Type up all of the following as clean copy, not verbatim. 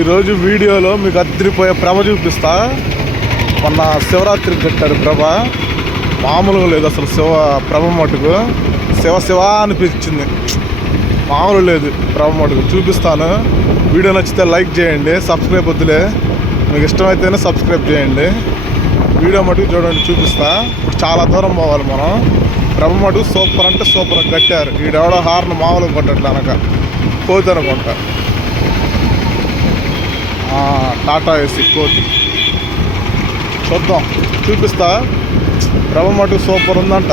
ఈరోజు వీడియోలో మీకు అద్దరిపోయే ప్రభ చూపిస్తా. మొన్న శివరాత్రికి కట్టారు ప్రభ, మామూలుగా లేదు అసలు. ప్రభ మటుకు శివ అనిపించింది, మామూలు లేదు ప్రభ మటుకు. చూపిస్తాను. వీడియో నచ్చితే లైక్ చేయండి, సబ్స్క్రైబ్ వద్దులే, మీకు ఇష్టమైతేనే సబ్స్క్రైబ్ చేయండి. వీడియో మటుకు చూడండి, చూపిస్తా. ఇప్పుడు చాలా దూరం పోవాలి మనం. ప్రభ మటుకు సూపర్ అంటే సూపర్ కట్టారు. ఈడెవడో హార్న్ మామూలుగా కొట్టట్లే, అనక కోతి అనుకుంటా. టాటా ఏసీ కోతి. చూద్దాం, చూపిస్తా. ప్రభ మటుకు సూపర్ ఉందంట.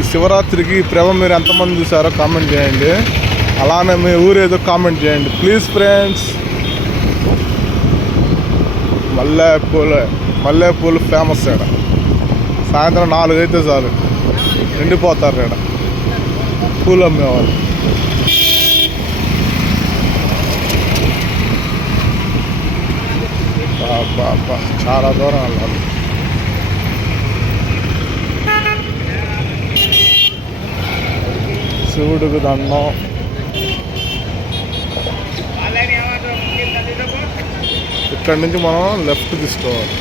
ఈ శివరాత్రికి ప్రభ మీరు ఎంతమంది చూసారో కామెంట్ చేయండి. అలానే మీ ఊరేదో కామెంట్ చేయండి ప్లీజ్ ఫ్రెండ్స్. మల్లెపూలు ఫేమస్ ఇక్కడ. సాయంత్రం 4 అయితే చాలు, నిండిపోతారు ఇక్కడ పూలు అమ్మేవాళ్ళు. చాలా దూరం వెళ్ళాలి. శివుడికి దండం. ఇక్కడి నుంచి మనం లెఫ్ట్ తీసుకోవాలి.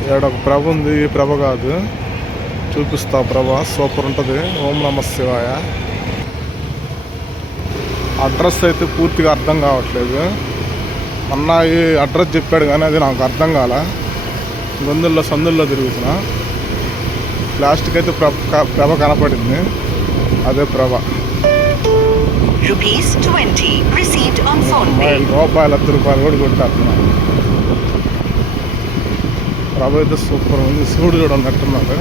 ఇక్కడ ఒక ప్రభ ఉంది, ఈ ప్రభ కాదు, చూపిస్తా. ప్రభ సూపర్ ఉంటుంది. ఓం నమ శివాయ. అడ్రస్ అయితే పూర్తిగా అర్థం కావట్లేదు. అన్న ఈ అడ్రస్ చెప్పాడు కానీ అది నాకు అర్థం కాల. సందుల్లో తిరుగుతున్నా. ప్లాస్టిక్ అయితే ప్రభ కనపడింది, అదే ప్రభ. ₹20 received on phone pay. ₹10 కూడా కొట్టారు. ప్రభ అయితే సూపర్ ఉంది. శివుడు కూడా ఉన్నట్టున్నారు.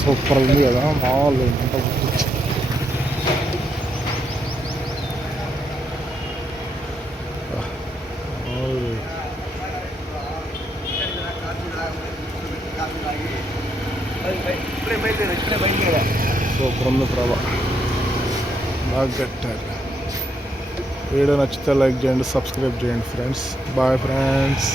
సూపర్ ఉంది కదా, మామూలు అంత సూపర్ ఉంది ప్రభ. బాగా కట్టారు. వీడియో నచ్చితే లైక్ చేయండి, సబ్స్క్రైబ్ చేయండి ఫ్రెండ్స్. Bye friends.